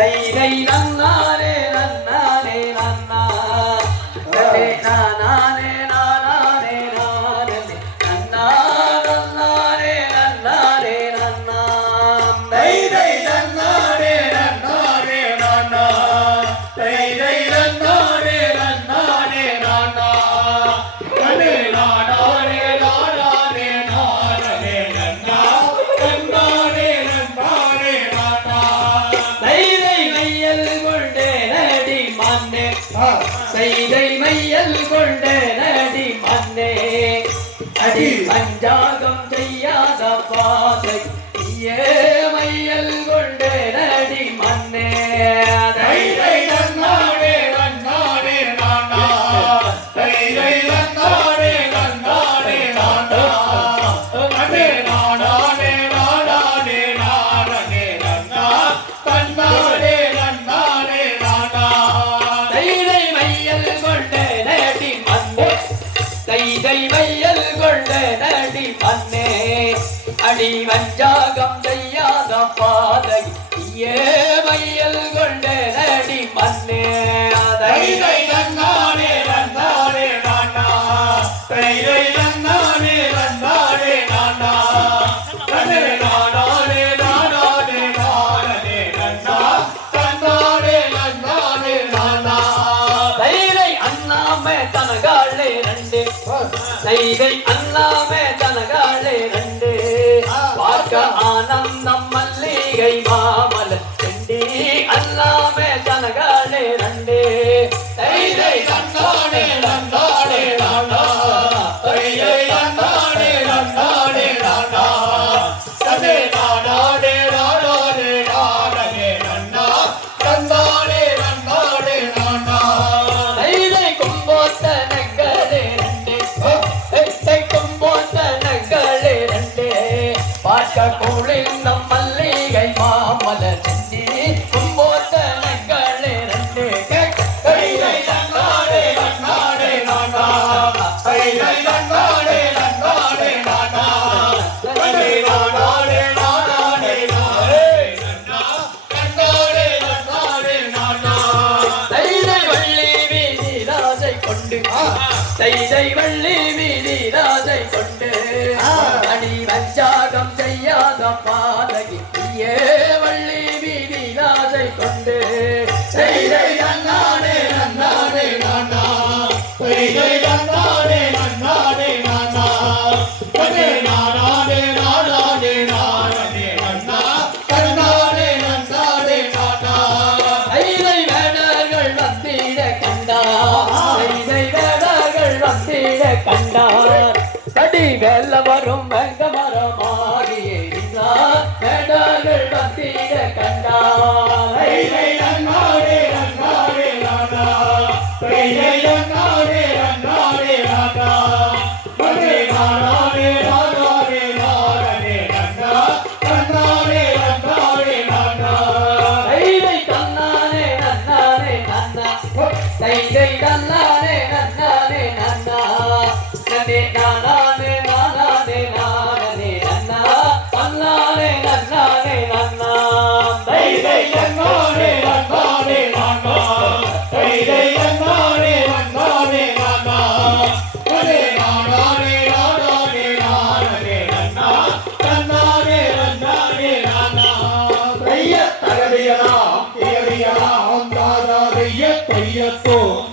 தை நன்னாரே நன்னாரே நன்னா நன்னே நானே. நானே நானே நன்னா நன்னாரே நன்னாரே நன்னா அஞ்சாகம் செய்யாத பாதை. ஏமையல் கொண்டே நடி மன்னே. தைரை நன்னாடே நன்னாடே நானா தைரை தைதை மையல் கொண்ட நடி மன்னே. அடி வஞ்சாகம் செய்யாத பாதை. செய்கை அல்லாமே தனகாலே ரெண்டு பார்க்க ஆனந்தம் மல்லிகை மாமல செண்டி அண்ணாமே தனகாளே ரெண்டு தைதை நன்னாரே பார்க்க குளிர்ந்தம் மல்லிகை மாமல செண்டி கும்போத்த நங்களே ரெண்டு தைதை நன்னாரே நன்னாரே நானா தைதை நன்னா தைதை வள்ளி வீதி கொண்டு தைதை வள்ளி பாதகி ஏ வள்ளி வீதி ராஜை கொண்டு. தைதை நன்னாரே நன்னாரே நானா. தைதை நன்னாரே நன்னாரே நானா. கண்ணே நானாரே நானாரே நானே நன்னா தன்னாரே நன்னாரே நானா. தைதை வேடர்கள் வந்திட கண்டார் தைதை வேடர்கள் வந்திட கண்டார் தடி வெல்ல வரும் को